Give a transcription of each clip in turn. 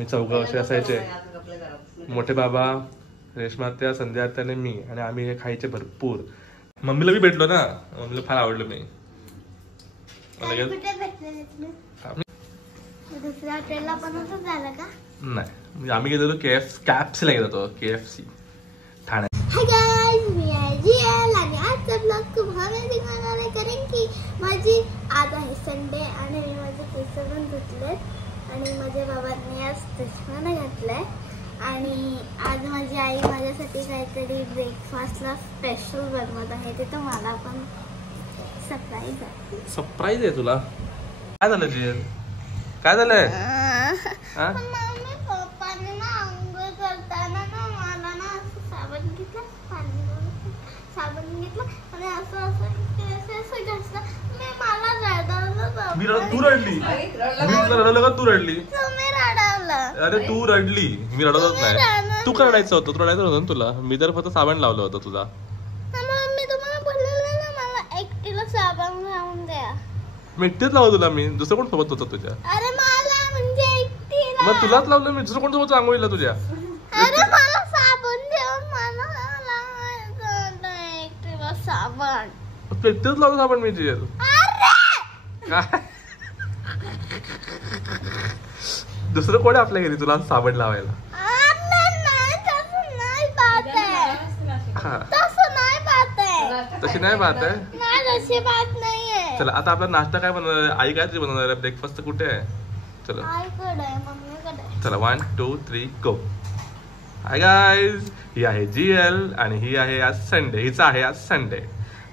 मी चौघं असे असायचे, मोठे बाबा, रेश्मा आत्या, संध्या आत्या आणि मी, आणि आम्ही हे खायचे भरपूर. मम्मीला बी भेटलो ना, मम्मीला फार आवडलं. मी दुसऱ्या हॉटेलला पण असं झालं का? नाही, म्हणजे आम्ही गेलो कॅप्सीला गेलो होतो, KFC ठाण्यात. हाय गाइस, मी आहे जिएल आणि आजचा ब्लॉग तुम्हाला दिसणार आहे कारण की आज आहे संडे आणि मी माझे केस पण धुतलेत आणि माझ्या बाबांनी आज चष्मा घातलाय आणि आज माझी आई माझ्यासाठी काहीतरी ब्रेकफास्टला स्पेशल बनवत आहे. ते तर मला पण सरप्राईज आहे. सरप्राईज आहे तुला? काय झालं जिएल? काय झालंय? मम्मी पप्पाने ना अंघोळ करताना ना मला ना असं साबण घेतलं आणि असं घासलं. मी तू रडली? मी रडलं का तू रडली? तुम्ही रडवलं. अरे तू रडली, मी रडतच नाही. तू रडायचं होतं, तू रडायचं होतं ना तुला. मी तर फक्त साबण लावलं होतं तुला. मी तुम्हाला बोललेलं ना मला एकटीला साबण लावून द्या. मी एकटीच लावलं तुला. मी दुसरं कोण सोबत होतं तुझ्या? अरे मला म्हणजे एकटीला. मग तुलाच लावलं मी, दुसरं कोण सोबत आंघोळीला तुझ्या? अरे मला साबण देऊन मला लावायचं होतं एकटीला साबण. एकटीच लावलं साबण मी जिएल. काय दुसरं कोण आपल्या घरी तुला साबण लावायला? तशी नाही बात आहे. चला आता आपला नाश्ता काय बनवणार आहे? आई काय बनवणार आहे? ब्रेकफास्ट कुठे आहे? चला चला 1 2 3 गो. हाय गाईज, ही आहे जिएल आणि ही आहे आज संडे. हिचा आहे आज संडे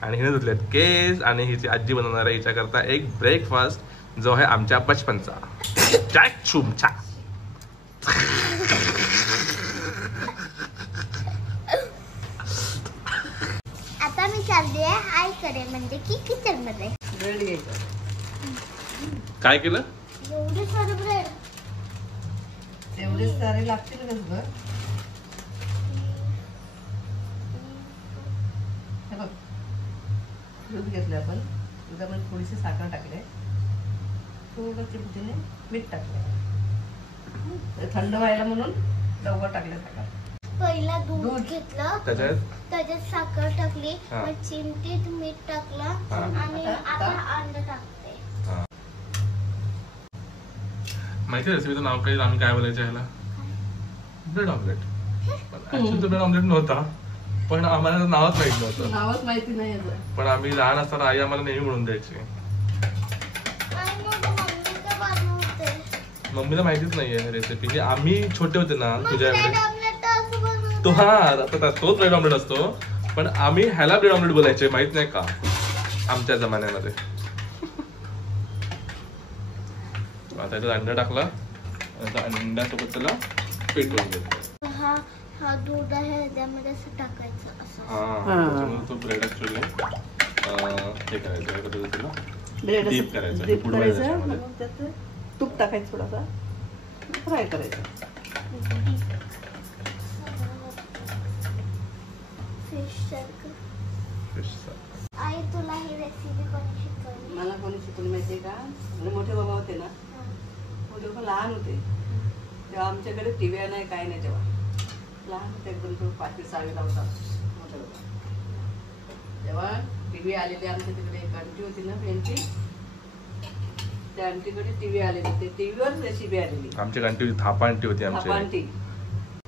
आणि हिने धुतलेत केस आणि हिची आजी बनवणार आहे हिच्याकरता एक ब्रेकफास्ट जो आहे आमच्या बचपनचा. जॅक चुमचा. आता मी चालली आहे आई कडे म्हणजे की किचन मध्ये. ब्रेड घ्यायचा. काय केलं? एवढे सारे ब्रेड. एवढे सारे लागतील का? बघ, दूध घेतलं आपण, दुधामध्ये थोडीशी साखर टाकले, थोडं चिमटीने मीठ टाकले, थंड व्हायला म्हणून लवकर टाकले साखर. पहिला दूध घेतलं, त्याच्यात साखर टाकली, मग चिमटीत मीठ टाकलं आणि आता अंडा टाकते. माहिती रेसिपीचं नाव काही आम्ही काय बोलायचं ह्याला? Bread omelette. Actually bread omelette नव्हता, पण आम्हाला नावच माहित नव्हतं. नावच माहिती नाही. पण आम्ही लहान असताना आई आम्हाला नेहमी म्हणून द्यायची. मम्मीला माहितीच नाहीये रेसिपी. ही आम्ही छोटे होते ना तुझ्या एवढे, तो हा आता तोच ब्रेड ऑमलेट असतो, पण आम्ही ह्याला ब्रेड ऑमलेट बोलायचे, माहित नाही का आमच्या जमान्यामध्ये. आता याच्यात अंडा टाकला, अंड्यासोबत त्याला पेटवून घेतलं. हा दूध आहे त्यामध्ये असं टाकायचं असं. त्याच्यामुळे तो ब्रेड ऍक्च्युअली हे करायचं, ब्रेड डीप करायचं, डीप बुडवायचं करायचं, त्याच्यामध्ये. मग त्यात तूप टाकायचं, थोडासा फ्राय करायचं. आई तुला ही रेसिपी कोणी शिकवली? मला कोणी शिकवली माहितीये का? म्हणजे मोठे बाबा होते ना, मोठे बाबा लहान होते तेव्हा, आमच्याकडे टीव्ही नाही काय नाही, तेव्हा लहान होते एकदम, तो 5वी 6वीला होता मोठे बाबा. तेव्हा टीव्ही आलेली आमच्या तिकडे एक आंटी होती ना त्यांची, त्या आंटीकडे टीव्ही आलेली, ते टीव्हीवर रेसिपी आलेली. आमची आंटी थापा आंटी होती आमची. आंटी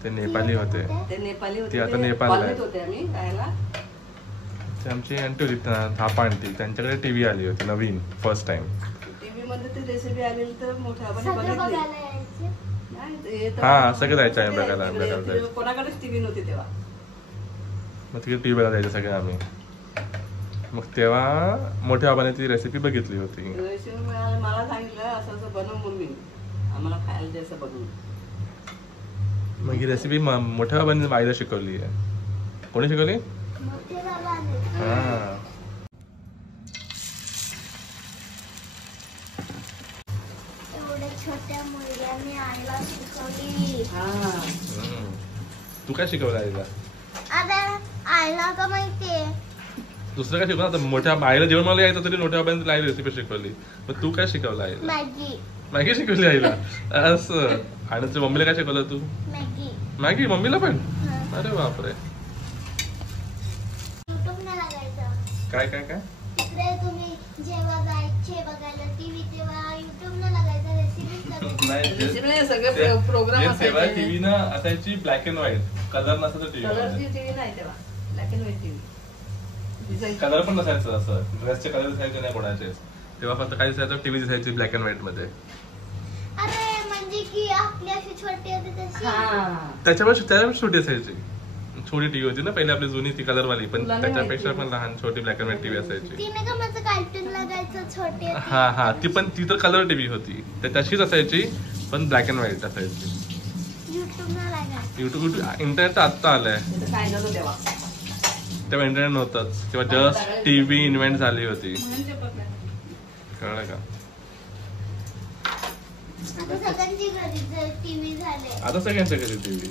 ते नेपाली होते. ते नेपाली होते. ती आता नेपाळला होते आम्ही राहायला. आमची आंटी होती थापा आंटी, त्यांच्याकडे टीव्ही आली होती नवीन, फर्स्ट टाइम. टीव्ही मध्ये ती रेसिपी आलेली तर मोठ्या आबाने बघितली. हा सगळे जायचं आहे बघायला. कोणाकडेच टीव्ही नव्हती तेव्हा, मग तिकडे टीव्ही बघायला जायचं सगळे आम्ही. मग तेव्हा मोठ्या बाबाने ती रेसिपी बघितली होती. रेसिपी मला सांगितलं असं असं बनव मम्मी, आम्हाला खायला द्यायचं बनवून. मग ही रेसिपी मोठ्या बाबांनी आईला शिकवली आहे. कोणी शिकवली? हा. छोट्या मुलग्याने आईला शिकवली. तू काय शिकवलं आईला? आता आईला का माहितीये दुसरं काय शिकवलं? आता मोठ्या आईला जेवण मला यायचं तरी मोठ्या बाबांनी तुला रेसिपी शिकवली, मग तू काय शिकवलं आईला? मॅगी. मॅगी शिकवली आईला असं. आणि तुझ्या मम्मीला काय शिकवलं तू? मॅगी. मॅगी मम्मीला पण? अरे बापरे. युट्यूबला लागायचं. काय काय काय? तिकडे तुम्ही जेव्हा जायचे बघायला टीव्ही तेव्हा युट्यूबला लागायचं रेसिपीज सगळे प्रोग्राम तेव्हा टीव्ही ना असायची ब्लॅक अँड व्हाईट, कलर नसायचा कलरची टीव्ही. टीव्ही नाही तेव्हा, black and white TV. Colour पण नसायचं असं, ड्रेसचे कलर दिसायचे नाही कोणाचे. तेव्हा फक्त काय दिसायचं, टीव्ही दिसायची ब्लॅक अँड व्हाईट मध्ये. अरे म्हणजे की आपली अशी छोटी होती तशी. त्याच्यापेक्षा छोटी असायची, छोटी टीव्ही होती ना पहिले आपली जुनी, ती कलर वाली, पण त्याच्यापेक्षा पण लहान छोटी ब्लॅक अँड व्हाईट टीव्ही असायची. तिने का माझं कार्टून लागायचं छोटे. हा हा, ती तर कलर टीव्ही होती, तशीच असायची पण ब्लॅक अँड व्हाईट असायची. युट्यूबला लागायचं. युट्यूब इंटरनेट तर आत्ता आलंय, काय झालं तेव्हा तेव्हा इंटरनेट नव्हतंच, तेव्हा जस्ट टीव्ही इन्व्हेंट झाली होती. कळलं का? आता सगळ्यांची घरी टीव्ही झाले. आता सगळ्यांच्या घरी टीव्ही.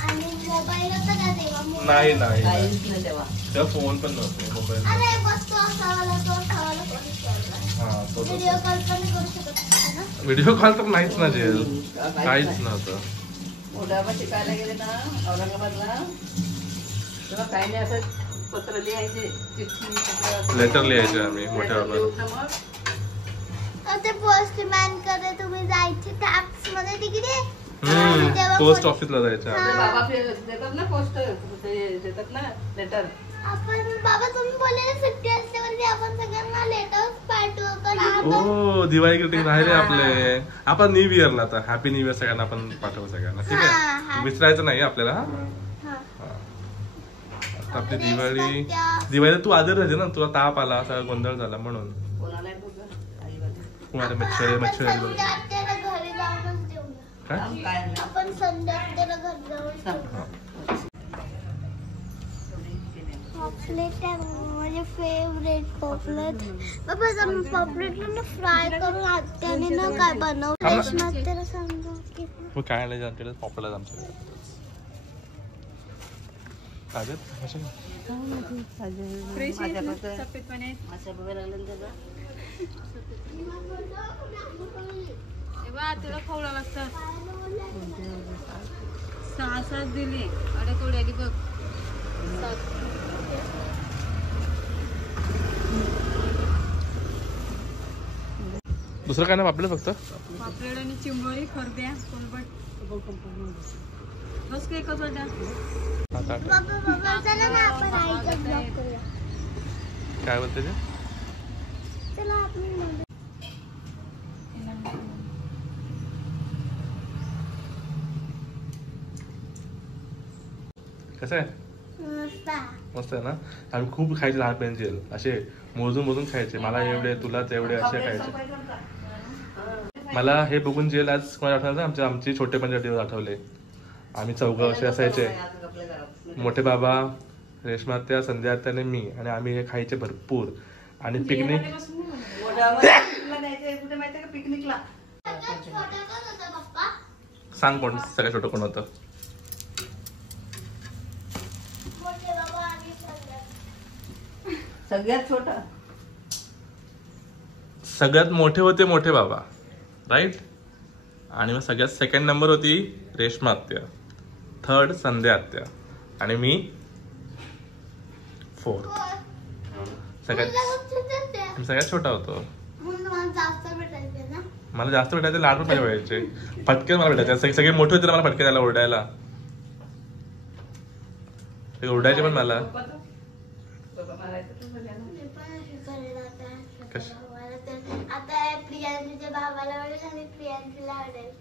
आणि मोबाईल होता का तेव्हा? नाही नाही, काहीच नाही तेव्हा. तेव्हा फोन पण नव्हते, मोबाईल. अरे बस तो असावाला कोणी ठेवला. हा, तो व्हिडिओ कॉल पण करू शकत होता ना. व्हिडिओ कॉल तर नाहीच ना जेल, काहीच नव्हतं. मोठ्याबा शिकायला गेले ना औरंगाबादला, तेव्हा काही नाही, असं पत्र लिहायचे, चिठ्ठी लेटर लिहायचे आम्ही मोठ्या बाबा. ते पोस्टमॅन कडे तुम्ही जायचे टॅक्स मध्ये तिकडे. पोस्ट ऑफिसला जायचं हा. आम्ही. बाबा देतात ना पोस्ट, ते देतात ना लेटर. आपण बाबा तुम्ही बोललेले सुट्टी असल्यावरती आपण सगळ्यांना लेटर्स पाठवू करा. हो, दिवाळी ग्रीटिंग राहिले आपले. आपण न्यू इयरला आता हॅपी न्यू इयर सगळ्यांना आपण पाठवू सगळ्यांना, ठीक आहे? विसरायचं नाही आपल्याला. हा. आता आपली दिवाळीला तू आदर राहते ना, तुला ताप आला, असा गोंधळ झाला म्हणून. कोणाला कुणाला मच्छर त्याला घरी जाऊनच देऊ ना. काय? आपण संध्याकाळी त्याला घरी जाऊन पॉपलेट आहे माझे फेवरेट पॉपलेट. बाबा जर पॉपलेटला फ्राय करून आत्याने ना काय बनवलं त्याला समजा की काय नाही जाणते पॉपलेट आमच्याकडे. तुला खाऊ लागतं 6-7 दिली अडे कोडी आधी बघ. दुसरं काय नाही पापलेट, फक्त पापलेट आणि चिंबोरी, खरद्या, कोलबट बस काय एकच वाटा. बाबा चला ना आपण आईचा ब्लॉग करूया. काय बोलते ते? चला आपण कसं आहे? मस्त आहे ना. आम्ही खूप खायचे लहानपणी, असे मोजून मोजून खायचे. मला एवढे, तुला तेवढे, असे खायचे. मला हे बघून जेल आज कोणाला आठवलं, आमचे छोटेपणचे दिवस आठवले. आम्ही चौघं असे असायचे, मोठे बाबा, रेशमात्या, संध्यात्या आणि मी, आणि आम्ही हे खायचे भरपूर. आणि पिकनिक पिकनिकला सांग कोण सगळ्यात छोटं कोण होतं? सगळ्यात छोटा, सगळ्यात मोठे होते मोठे बाबा, राईट. आणि मग सगळ्यात सेकंड नंबर होती रेशमा आत्या, थर्ड संध्या आत्या, आणि मी फोर्थ. सगळ्यात छोटा होतो. मला जास्त भेटायचे, लाड पण माझे भेटायचे, फटके मला भेटायचे. सगळे मोठे होते मला फटके द्यायला, ओरडायला ओरडायचे पण मला.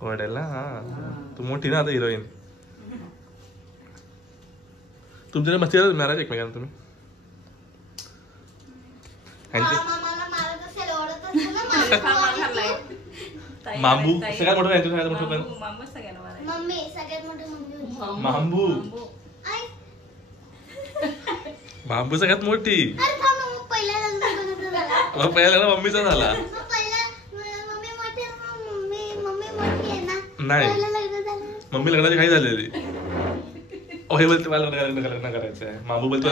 ओरडायला. हा, तू मोठी ना आता हिरोईन. तुमच्याकडे मस्ती नाराज एकमेकांना तुम्ही? मांबू सगळ्यात मोठं राहायचं, सगळ्यात मोठं पण मांबू. मांबू सगळ्यात मोठी. पहिला मम्मीचा झाला. नाही, मम्मी लग्नाची काही झालेली. हे बोलते मला लग्न करायचं आहे. मांबू बोलते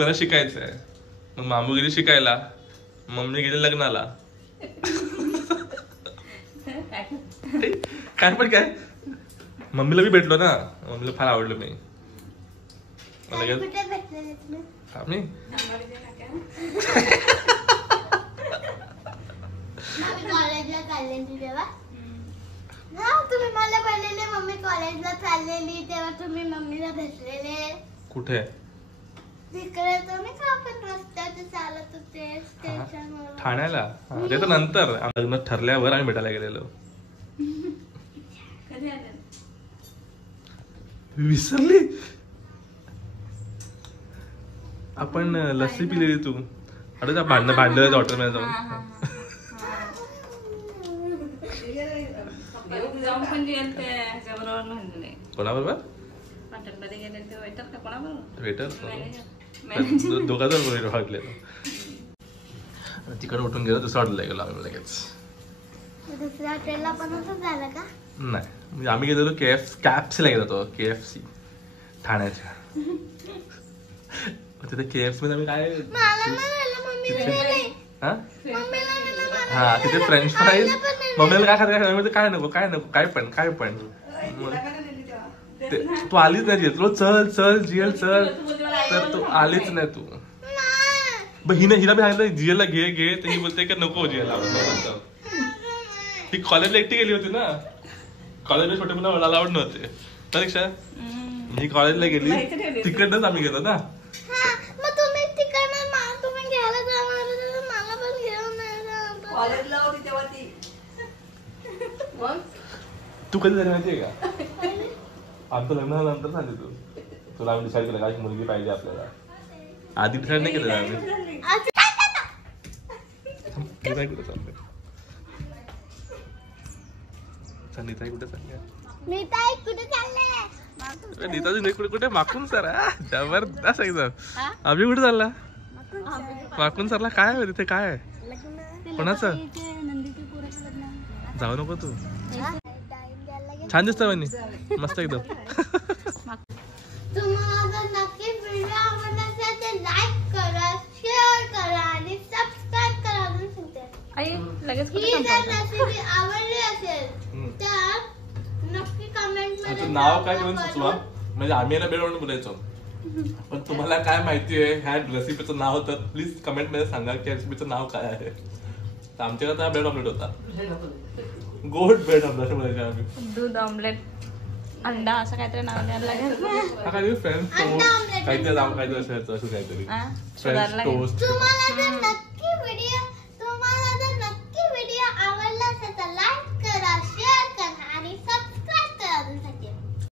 मला शिकायचं आहे. मग मांबू गेली शिकायला, मम्मी गेली लग्नाला. काय पण काय मम्मीला मी भेटलो ना, मम्मीला फार आवडलं मी. कुठे भेटलेले तुम्ही? आम्ही कॉलेजला चाललेली तेव्हा हा तुम्ही मला बोललेले मम्मी कॉलेजला चाललेली तेव्हा तुम्ही मम्मीला भेटलेले. कुठे? तिकडे तुम्ही का आपण रस्त्यात चालत होते स्टेशनवर. ठाण्याला? ते तर नंतर लग्न ठरल्यावर आम्ही भेटायला गेलेलो. कधी आले? विसरली? आपण लस्सी पिलेली तू आता भांडलं हॉटेल मध्ये जाऊन. जाऊन पण गेले ते ह्याच्याबरोबर म्हणले. कोणाबरोबर? हॉटेलमध्ये गेले ते वेटर का कोणाबरोबर? वेटर दोघांजण वाटलेलं. तिकडे उठून गेलो दुसऱ्या हॉटेलला गेलो आम्ही लगेच. दुसऱ्या हॉटेलला पण असं झालं का? नाही म्हणजे आम्ही गेलो होतो कॅप्सीला गेलो होतो. KFC ठाण्याच्या. तिथे KFC मध्ये आम्ही काय हा तिथे फ्रेंच फ्राईज मम्मीला काय खाते काय नको काय पण तू आलीच नाही तुला चल जियल चल तर तू आलीच नाही तू. हिला बी सांगितलं जियलला घे तर ही बोलते का नको जियलला. ही कॉलेजला एकटी गेली होती ना, कॉलेजला छोटे मुलं अलाउड नव्हते परीक्षा. ही कॉलेजला गेली तिकडनंच आम्ही गेलो ना. कॉलेजला होती तेव्हा ती. तू कधी झाली माहितीये का? आमचं लग्न झाल्यानंतर झाली तू. तुला आम्ही डिसाईड केलं काय मुलगी पाहिजे आपल्याला. आधी डिसाईड नाही केलं आम्ही. नीताई कुठे चालले? नीताई कुठे चालले? नीताजी कुठे माकून सर जबरदस्त एकदम. आम्ही कुठे चालला? माकून सरला काय आहे तिथे? काय आहे कोणाचं? जाऊ नको तू. छान दिसतं म्हणे मस्त एकदम. तुम्हाला नक्की व्हिडिओ आवडला असेल तर लाईक करा, शेअर करा आणि सबस्क्राइब करा. अजून सांगते आई लगेच ही जर रेसिपी आवडली असेल तर नक्की कमेंट मध्ये नाव काय करून सुचवा म्हणजे आम्ही याला बेडवरून बोलायचो. पण तुम्हाला काय माहिती आहे ह्या रेसिपीचं नाव तर प्लीज कमेंट मध्ये सांगा की रेसिपीचं नाव काय आहे. तर आमच्याकडे हा ब्रेड ऑमलेट होता. गोड ब्रेड ऑमलेट म्हणायचे आम्ही. दूध ऑमलेट अंडा असं काहीतरी नाव द्यायला लागेल. काहीतरी फ्रेंच टोस्ट काहीतरी असायचं असं काहीतरी फ्रेंच टोस्ट. तुम्हाला जर नक्की